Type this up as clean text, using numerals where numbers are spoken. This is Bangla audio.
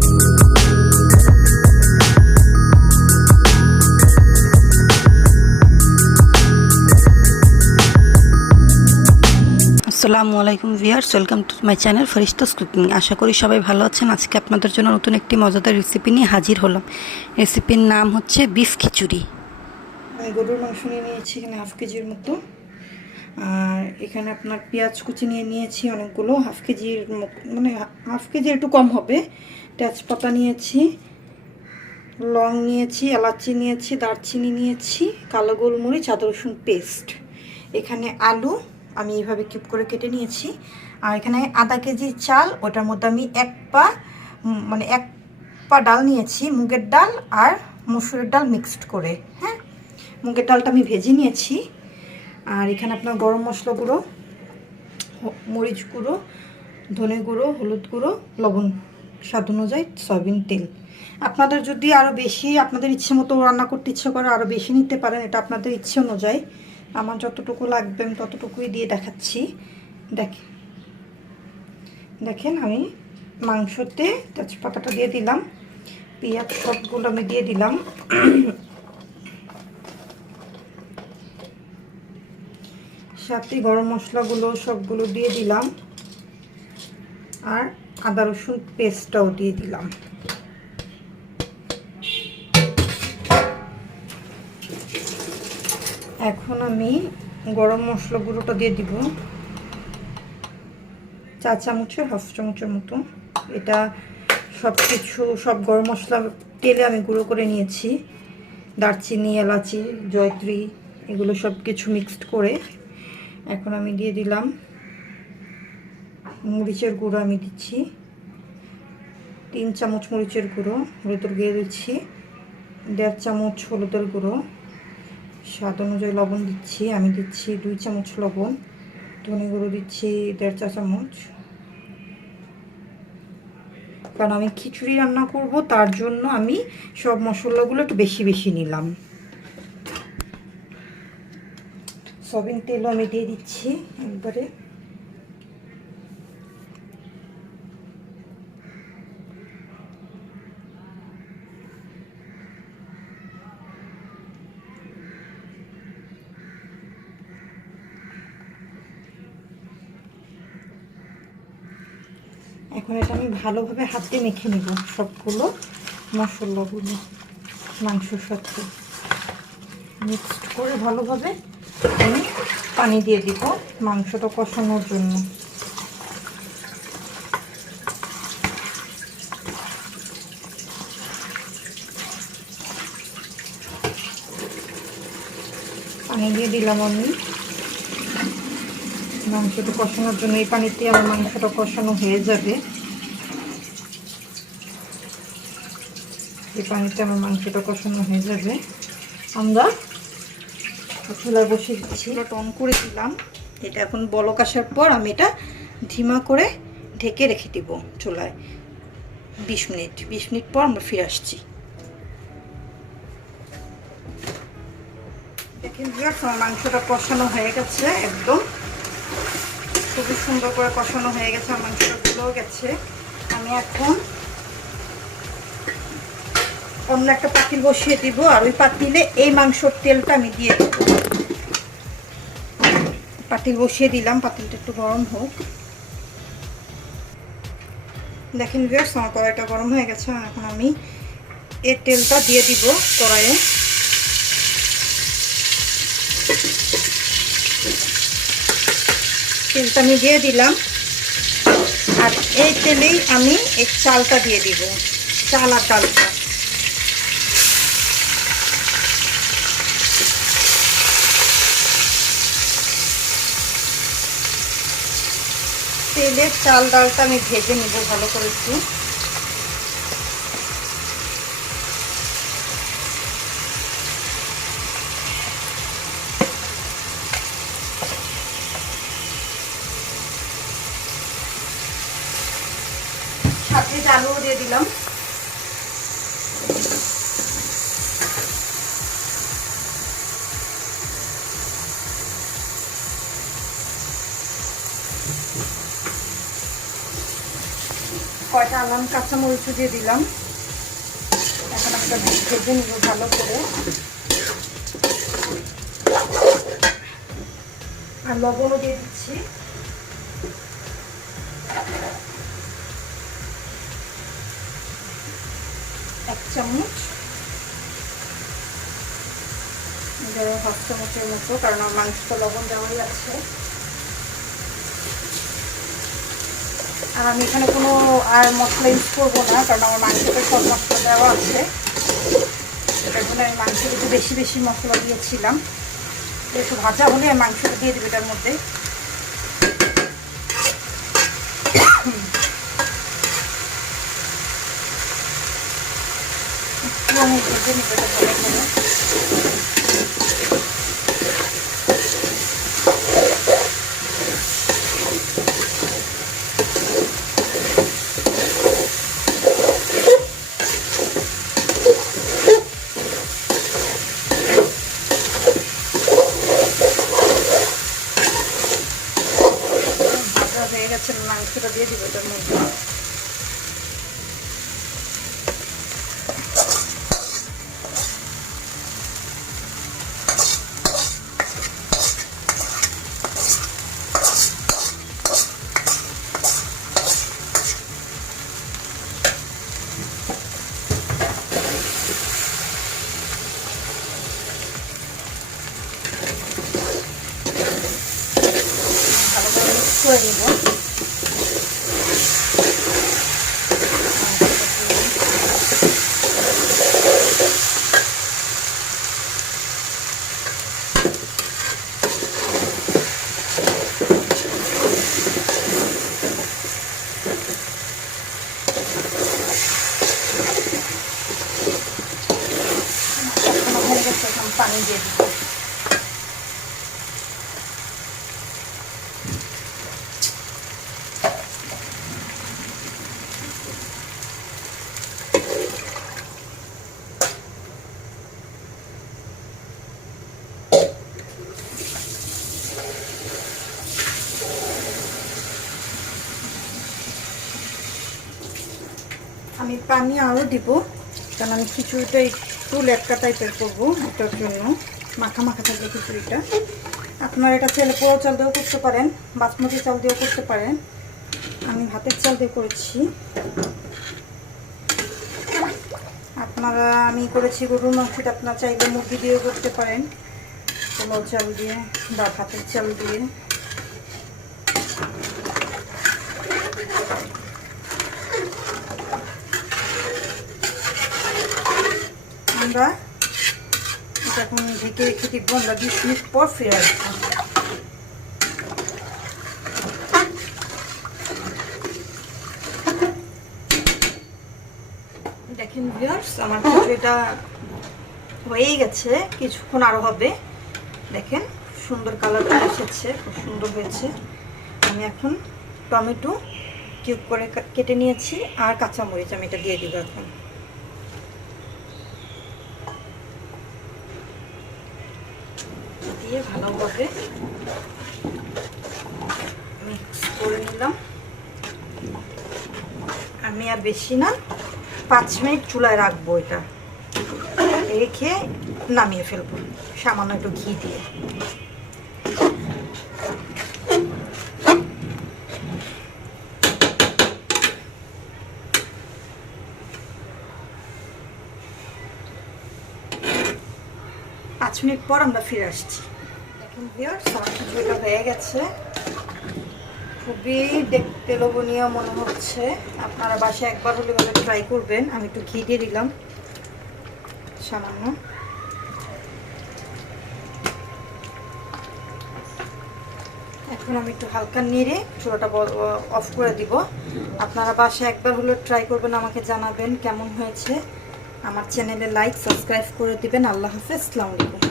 আসসালামু আলাইকুম viewers, welcome to my channel Farista's cooking. আশা করি সবাই ভালো আছেন। আজকে আপনাদের জন্য নতুন একটি মজাদার রেসিপি নিয়ে হাজির হলাম। রেসিপির নাম হচ্ছে বিফ খিচুড়ি। আমি গরুর মাংস নিয়ে নিয়েছি এখানে হাফ কেজির মতো, আর এখানে আপনার পেঁয়াজ কুচি নিয়ে নিয়েছি অনেকগুলো, হাফ কেজির মানে হাফ কেজি একটু কম হবে। তেজপাতা নিয়েছি, লং নিয়েছি, এলাচি নিয়েছি, দারচিনি নিয়েছি, কালো গোলমরিচ, আদা রসুন পেস্ট। এখানে আলু আমি এইভাবে কিউব করে কেটে নিয়েছি। আর এখানে আধা কেজি চাল, ওটার মধ্যে আমি এক পা ডাল নিয়েছি, মুগের ডাল আর মসুরের ডাল মিক্সড করে। হ্যাঁ, মুগের ডালটা আমি ভেজে নিয়েছি। আর এখানে আপনার গরম মশলা গুঁড়ো, মরিচ গুঁড়ো, ধনে গুঁড়ো, হলুদ গুঁড়ো, লবণ, স্বাদ অনুযায়ী, সয়াবিন তেল। আপনাদের যদি আরও বেশি আপনাদের ইচ্ছে মতো রান্না করতে ইচ্ছে করে আরও বেশি নিতে পারেন, এটা আপনাদের ইচ্ছে অনুযায়ী। আমার যতটুকু লাগবে আমি ততটুকুই দিয়ে দেখাচ্ছি। দেখেন আমি মাংসতে তেজপাতাটা দিয়ে দিলাম, পেঁয়াজ সবগুলো আমি দিয়ে দিলাম, সাথে গরম মশলাগুলো সবগুলো দিয়ে দিলাম, আর আদা রসুন পেস্টটাও দিয়ে দিলাম। এখন আমি গরম মশলা গুঁড়োটা দিয়ে দিব, চা চামচের হাফ চামচের মতো। এটা সব গরম মশলা তেলে আমি গুঁড়ো করে নিয়েছি। দারচিনি, এলাচি, জয়ত্রী, এগুলো সব কিছু মিক্সড করে এখন আমি দিয়ে দিলাম মরিচের গুঁড়ো। আমি দিচ্ছি 3 চামচ মরিচের গুঁড়ো, হলুদের গুঁড়ো দিচ্ছি 1.5 চামচ হলুদের গুঁড়ো, স্বাদ অনুযায়ী লবণ দিচ্ছি, আমি দিচ্ছি 2 চামচ লবণ, ধনে গুঁড়ো দিচ্ছি 1.5 চা চামচ। কারণ আমি খিচুড়ি রান্না করব, তার জন্য আমি সব মশলাগুলো একটু বেশি বেশি নিলাম। সয়াবিন তেলও আমি দিয়ে দিচ্ছি একবারে। এখন এটা আমি ভালোভাবে হাত দিয়ে মেখে নেব সবগুলো মশলাগুলো মাংসের সাথে মিক্সড করে ভালোভাবে আমি পানি দিয়ে দিব মাংসটা কষানোর জন্য। পানি দিয়ে দিলাম আমি মাংসটা কষানোর জন্য। এই পানিতে আমার মাংসটা কষানো হয়ে যাবে। এই পানিতে আমার মাংসটা কষানো হয়ে যাবে। আমরা চুলা বসিয়ে দিচ্ছি, অন করে দিলাম। এটা এখন বলক আসার পর আমি এটা ধিমা করে ঢেকে রেখে দিব চুলায় 20 মিনিট। 20 মিনিট পর আমরা ফিরে আসছি। দেখেন আমার মাংসটা কষানো হয়ে গেছে, একদম খুবই সুন্দর করে কষানো হয়ে গেছে, আর মাংসটা ফুলেও গেছে। আমি এখন অন্য একটা পাতিল বসিয়ে দিব, আর ওই পাতিলে এই মাংসর তেলটা আমি দিয়ে দেব। পাতিল বসিয়ে দিলাম, পাতিলটা একটু গরম হোক। দেখেন ভিউয়ার্স আমার কড়াইটা গরম হয়ে গেছে। এখন আমি এই তেলটা দিয়ে দিব কড়াইয়ে। তেলটা আমি দিয়ে দিলাম, আর এই তেলেই আমি এই চালটা দিয়ে দিব, চাল আর ডালটা। তেলের চাল ডালটা আমি ভেজে নেব ভালো করে একটু। সাথে আলুও দিয়ে দিলাম। কয়টা আলাম কাঁচামরিচও দিয়ে দিলাম। এখন আমরা ভেজে নিব ভালো করে। আর লবণও দিয়ে দিচ্ছি। এক চামচ, হাফ চামচের মতো, কারণ আমার মাংসটা লবণ দেওয়াই আছে। আর আমি এখানে কোনো আর মশলা ইউজ করবো না, কারণ আমার মাংসটা সব মশলা দেওয়া আছে। এটার জন্য আমি মাংস একটু বেশি বেশি মশলা দিয়েছিলাম। একটু ভাজা হলে আমি মাংসটা দিয়ে দেবো এটার মধ্যে। একটু আমি ভেজে নিব এটা ভালো করে। হয়ে গেছে, মাংসটা দিয়ে দিব এটার মধ্যে। ভালো করে মিক্স করে নিব। পানি দিয়ে দিব। আমি পানি আরও দিব, কারণ আমি খিচুড়িটা একটু লেটকা টাইপের করবো, এটার জন্য মাখা মাখা থাকবে খিচুড়িটা। আপনারা এটা চাইলে পোড়ো চাল দিয়েও করতে পারেন, বাসমতি চাল দিয়েও করতে পারেন। আমি ভাতের চাল দিয়ে করেছি। আপনারা, আমি করেছি গরুর মাংসটা, আপনারা চাইলে মুরগি দিয়েও করতে পারেন, পোড়ো চাল দিয়ে বা ভাতের চাল দিয়ে। আমরা এটা এখন ঢেকে রেখে দিব। আমরা 20 মিনিট পর ফিরে আসবো। দেখেন ভিউয়ার্স, আমার খিচুড়িটা হয়েই গেছে, কিছুক্ষণ আরও হবে। দেখেন সুন্দর কালারটা এসেছে, খুব সুন্দর হয়েছে। আমি এখন টমেটো কিউব করে কেটে নিয়েছি আর কাঁচামরিচ আমি এটা দিয়ে দিব। এখন দিয়ে ভালোভাবে মিক্স করে নিলাম। আমি আর বেশি না, 5 মিনিট চুলায় রাখবো। এটা রেখে নামিয়ে ফেলবো সামান্য একটু ঘি দিয়ে। পাঁচ মিনিট পর আমরা ফিরে আসছি। দেখুন ভিউয়ার্স, আমার খিচুড়িটা হয়ে গেছে, খুবই দেখতে লোভনীয় মনে হচ্ছে। আপনারা বাসায় একবার হলে ভাবে ট্রাই করবেন। আমি একটু ঘি দিয়ে দিলাম সামান্য। এখন আমি একটু হালকা নেড়ে চুলাটা অফ করে দিব। আপনারা বাসায় একবার হলে ট্রাই করবেন, আমাকে জানাবেন কেমন হয়েছে। আমার চ্যানেলে লাইক সাবস্ক্রাইব করে দিবেন। আল্লাহ হাফেজ, আসসালামু আলাইকুম।